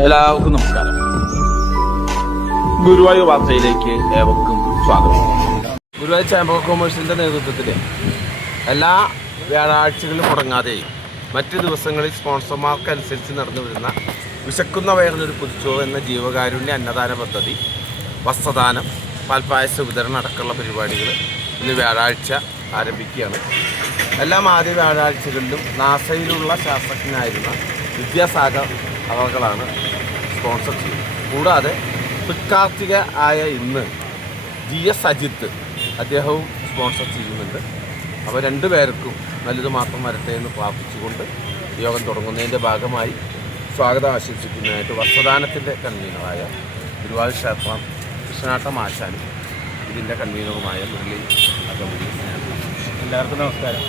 എല്ലാവർക്കും നമസ്കാരം. ഗുരുവായൂർ വാർത്തയിലേക്ക് ഏവർക്കും സ്വാഗതം. ഗുരുവായൂർ ചേംബർ ഓഫ് കൊമേഴ്സിന്റെ നേതൃത്വത്തിൽ എല്ലാ വ്യാഴാഴ്ചകളിലും മുടങ്ങാതെയും മറ്റ് ദിവസങ്ങളിൽ സ്പോൺസർമാർക്കനുസരിച്ച് നടന്നു വരുന്ന വിശക്കുന്ന വയറിനൊരു പുതുച്ചോ എന്ന ജീവകാരുണ്യ അന്നദാന പദ്ധതി വസ്ത്രദാനം പാൽപ്പായസ വിതരണം അടക്കമുള്ള പരിപാടികൾ ഇന്ന് വ്യാഴാഴ്ച ആരംഭിക്കുകയാണ്. എല്ലാം ആദ്യ വ്യാഴാഴ്ചകളിലും നാസയിലുള്ള ശാസ്ത്രജ്ഞനായിരുന്ന വിദ്യാസാഗർ അവർകളാണ് സ്പോൺസർ ചെയ്യുന്നത്. കൂടാതെ തൃക്കാർത്തിക ആയ ഇന്ന് ജി എസ് അജിത്ത് അദ്ദേഹവും സ്പോൺസർ ചെയ്യുന്നുണ്ട്. അപ്പോൾ രണ്ടുപേർക്കും നല്ലത് മാത്രം വരട്ടെ എന്ന് പ്രാർത്ഥിച്ചുകൊണ്ട് യോഗം തുടങ്ങുന്നതിന്റെ ഭാഗമായി സ്വാഗതം ആശംസിക്കുന്നതായിട്ട് വസ്ത്രദാനത്തിന്റെ കൺവീനറായ ഗുരുവായൂർ ക്ഷേത്രം കൃഷ്ണനാട്ടം ആശാനും ഇതിന്റെ കൺവീനറുമായ മുരളി അകമ്പടി എല്ലാവർക്കും നമസ്കാരം.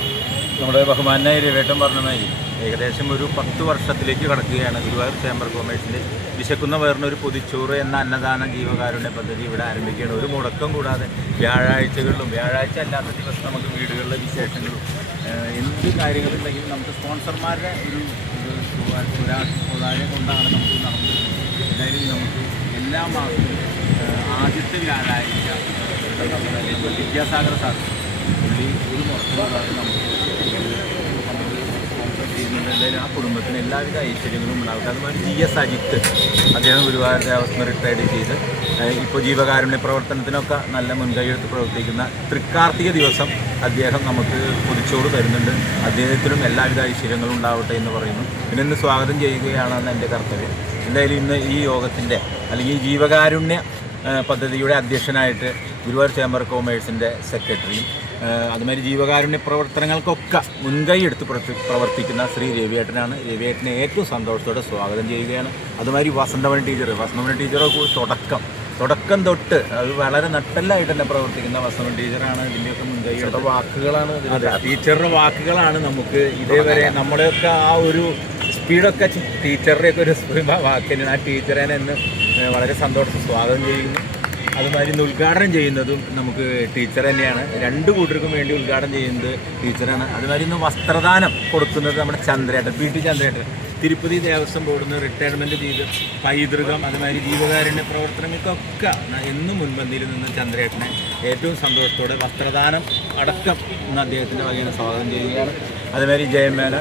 നമ്മുടെ ബഹുമാനായ രവേട്ടം പറഞ്ഞതായിരിക്കും ഏകദേശം ഒരു പത്ത് വർഷത്തിലേക്ക് കടക്കുകയാണ് ഗുരുവായൂർ ചേംബർ കോമേഴ്സിന്റെ വിശക്കുന്ന വേറിന് ഒരു പൊതിച്ചോറ് എന്ന അന്നദാന ജീവകാരുണ്യ പദ്ധതി ഇവിടെ ആരംഭിക്കുകയാണ്. ഒരു മുടക്കം കൂടാതെ വ്യാഴാഴ്ചകളിലും വ്യാഴാഴ്ച അല്ലാത്ത ദിവസം നമുക്ക് വീടുകളിലെ വിശേഷങ്ങളും എന്ത് കാര്യങ്ങളുണ്ടെങ്കിലും നമുക്ക് സ്പോൺസർമാരുടെ ഒരു ഒരാഴ്ച കൊണ്ടാണ് നമുക്ക് നടന്നത്. എന്തായാലും നമുക്ക് എല്ലാ മാസവും ആദ്യത്തെ വ്യാഴാഴ്ച വിദ്യാസാഗർ സാർ പുള്ളി ഒരു മുടക്കം കൂടാതെ നമുക്ക് സ്പോൺസർ ചെയ്യുന്നുണ്ട് ആ കുടുംബത്തിന് എല്ലാവിധ ഐശ്വര്യങ്ങളും ഉണ്ടാവും അതുപോലെ ജി എസ് അജിത്ത് അദ്ദേഹം ഗുരുവായൂർ ദേവസ്വം റിട്ടയർഡ് ചെയ്ത് ഇപ്പോൾ ജീവകാരുണ്യ പ്രവർത്തനത്തിനൊക്കെ നല്ല മുൻകൈയെടുത്ത് പ്രവർത്തിക്കുന്ന തൃക്കാർത്തിക ദിവസം അദ്ദേഹം നമുക്ക് പൊതിച്ചോറ് തരുന്നുണ്ട്. അദ്ദേഹത്തിനും എല്ലാവിധ ഐശ്വര്യങ്ങളും ഉണ്ടാവട്ടെ എന്ന് പറയുന്നു. പിന്നെ ഇന്ന് സ്വാഗതം ചെയ്യുകയാണെന്ന് എന്റെ കർത്തവ്യം. എന്തായാലും ഇന്ന് ഈ യോഗത്തിന്റെ അല്ലെങ്കിൽ ജീവകാരുണ്യ പദ്ധതിയുടെ അധ്യക്ഷനായിട്ട് ഗുരുവായൂർ ചേംബർ കോമേഴ്സിന്റെ സെക്രട്ടറിയും അതുമാതിരി ജീവകാരുണ്യ പ്രവർത്തനങ്ങൾക്കൊക്കെ മുൻകൈ എടുത്ത് പ്രവർത്തിക്കുന്ന ശ്രീ രവിയേട്ടനാണ്. രവിയേട്ടനെ ഏറ്റവും സന്തോഷത്തോടെ സ്വാഗതം ചെയ്യുകയാണ്. അതുമാതിരി വസന്തമണി ടീച്ചർ വസന്തമണി ടീച്ചറെ കൂടി തുടക്കം. തുടക്കം തൊട്ട് അത് വളരെ നട്ടല്ലായിട്ട് തന്നെ പ്രവർത്തിക്കുന്ന വസന്തമണി ടീച്ചറാണ് ഇതിന്റെയൊക്കെ മുൻകൈ എടുത്ത വാക്കുകളാണ് അതെ. ടീച്ചറുടെ വാക്കുകളാണ് നമുക്ക് ഇതേവരെ നമ്മുടെയൊക്കെ ആ ഒരു സ്പീഡൊക്കെ ടീച്ചറുടെയൊക്കെ ഒരു വാക്കിനാണ് ആ ടീച്ചറെ എന്ന് വളരെ സന്തോഷം സ്വാഗതം ചെയ്യുന്നു. അതുമാതിരി ഉദ്ഘാടനം ചെയ്യുന്നതും നമുക്ക് ടീച്ചർ തന്നെയാണ്. രണ്ട് കൂട്ടർക്കും വേണ്ടി ഉദ്ഘാടനം ചെയ്യുന്നത് ടീച്ചറാണ്. അതുമാതിരി ഇന്ന് വസ്ത്രദാനം കൊടുക്കുന്നത് നമ്മുടെ ചന്ദ്രേട്ടൻ പി ടി ചന്ദ്രേട്ടൻ. തിരുപ്പതി ദേവസ്വം ബോർഡിൽ നിന്ന് റിട്ടയർമെന്റ് ചെയ്ത് പൈതൃകം അതുമാതിരി ജീവകാരുണ്യ പ്രവർത്തനങ്ങൾക്കൊക്കെ എന്നും മുൻപന്തിയിൽ നിന്ന് ചന്ദ്രേട്ടനെ ഏറ്റവും സന്തോഷത്തോടെ വസ്ത്രദാനം അടക്കം ഇന്ന് അദ്ദേഹത്തിന്റെ വകയിൽ സ്വാഗതം ചെയ്യുകയാണ്. അതുമാതിരി ജയമേല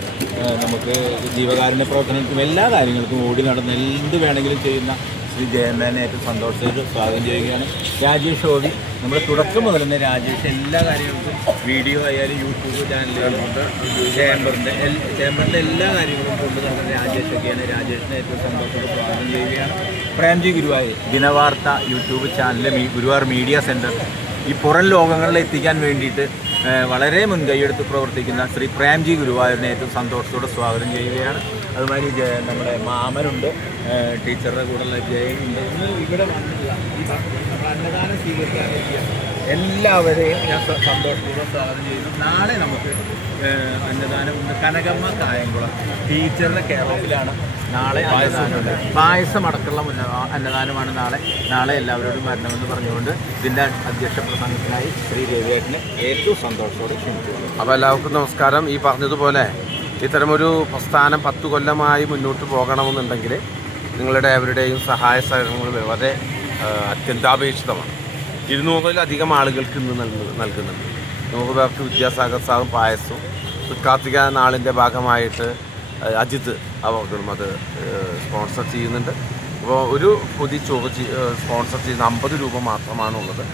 നമുക്ക് ജീവകാരുണ്യ പ്രവർത്തനങ്ങൾക്കും എല്ലാ കാര്യങ്ങൾക്കും ഓടി നടന്ന് എന്ത് വേണമെങ്കിലും ചെയ്യുന്ന ശ്രീ ജയമേനെ ഏറ്റവും സന്തോഷത്തോട് സ്വാഗതം ചെയ്യുകയാണ്. രാജേഷ് ഓവി നമ്മുടെ തുടക്കം മുതൽ തന്നെ രാജേഷ് എല്ലാ കാര്യങ്ങൾക്കും വീഡിയോ ആയാലും യൂട്യൂബ് ചാനലുകളുണ്ട് ചേംബറിന്റെ ചേംബറിന്റെ എല്ലാ കാര്യങ്ങളും കൊണ്ട് നടന്ന രാജേഷൊക്കെയാണ് രാജേഷിനെ ഏറ്റവും സന്തോഷത്തോട് സ്വാഗതം ചെയ്യുകയാണ്. പ്രേംജി ഗുരുവായൂർ ദിനവാർത്ത യൂട്യൂബ് ചാനലിലെ മീ ഗുരുവായൂർ മീഡിയ സെന്റർ ഈ പുറം ലോകങ്ങളിൽ എത്തിക്കാൻ വേണ്ടിയിട്ട് വളരെ മുൻകൈയെടുത്ത് പ്രവർത്തിക്കുന്ന ശ്രീ പ്രേംജി ഗുരുവായൂരിനെ ഏറ്റവും സന്തോഷത്തോടെ സ്വാഗതം ചെയ്യുകയാണ്. അതുമാതിരി നമ്മുടെ മാമനുണ്ട് ടീച്ചറുടെ കൂടെയുള്ള ജയനുണ്ട്. ഇന്ന് ഇവിടെ വന്നിട്ടുള്ള അന്നദാനം സ്വീകരിക്കാനെത്തിയ എല്ലാവരെയും ഞാൻ സന്തോഷപൂർവം സ്വാഗതം ചെയ്യുന്നു. നാളെ നമുക്ക് അന്നദാനം ഉണ്ട്. കനകമ്മ കായംകുളം ടീച്ചറുടെ കേരളത്തിലാണ് നാളെ അന്നദാനമുണ്ട് പായസം അടക്കമുള്ള മുന്ന അന്നദാനമാണ് നാളെ. നാളെ എല്ലാവരോടും വരണമെന്ന് പറഞ്ഞുകൊണ്ട് ഇതിന്റെ അധ്യക്ഷ പ്രസംഗത്തിനായി ശ്രീ രവിയേട്ടനെ ഏറ്റവും സന്തോഷത്തോടെ ക്ഷണിച്ചു അപ്പോൾ എല്ലാവർക്കും നമസ്കാരം. ഈ പറഞ്ഞതുപോലെ ഇത്തരമൊരു പ്രസ്ഥാനം പത്തു കൊല്ലമായി മുന്നോട്ട് പോകണമെന്നുണ്ടെങ്കിൽ നിങ്ങളുടെ അവരുടെയും സഹായ സഹകരണങ്ങൾ വളരെ അത്യന്താപേക്ഷിതമാണ്. ഇരുന്നൂറിലധികം ആളുകൾക്ക് ഇന്ന് നൽകു- നൽകുന്നുണ്ട്. നൂറ് പേർക്ക് വിദ്യാസാഗർ സാറും പായസവും തൃക്കാർത്തിക നാളിന്റെ ഭാഗമായിട്ട് അജിത് അവർക്കും അത് സ്പോൺസർ ചെയ്യുന്നുണ്ട്. അപ്പോൾ ഒരു പൊതി ചോറ് സ്പോൺസർ ചെയ്യുന്ന അമ്പത് രൂപ മാത്രമാണുള്ളത്.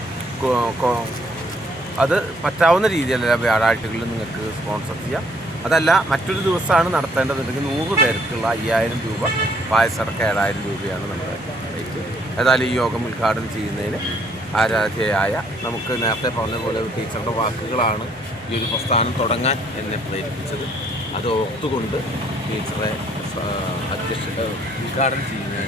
അത് പറ്റാവുന്ന രീതിയിലല്ല വ്യാഴാഴ്ചകളിൽ നിങ്ങൾക്ക് സ്പോൺസർ ചെയ്യാം. അതല്ല മറ്റൊരു ദിവസമാണ് നടത്തേണ്ടതുണ്ടെങ്കിൽ നൂറ് പേർക്കുള്ള അയ്യായിരം രൂപ പായസടക്കം ഏഴായിരം രൂപയാണ് നമ്മുടെ റേറ്റ് ഏതായാലും ഈ യോഗം ഉദ്ഘാടനം ചെയ്യുന്നതിന് ആരാധ്യയായ നമുക്ക് നേരത്തെ പറഞ്ഞ പോലെ ടീച്ചറുടെ വാക്കുകളാണ് ഈ ഒരു പ്രസ്ഥാനം തുടങ്ങാൻ എന്നെ പ്രേരിപ്പിച്ചത്. അത് ഓർത്തുകൊണ്ട് ടീച്ചറെ അധ്യക്ഷ ഉദ്ഘാടനം ചെയ്യുന്നതിന്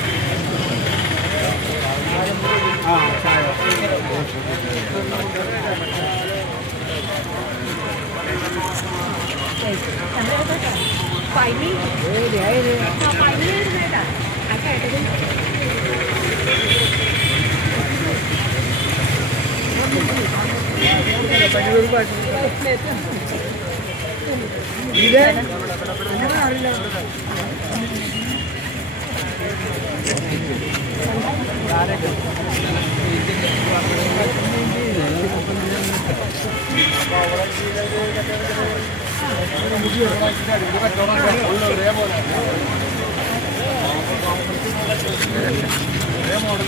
ഇത് അറിയില്ല ഒരേ മോഡൽ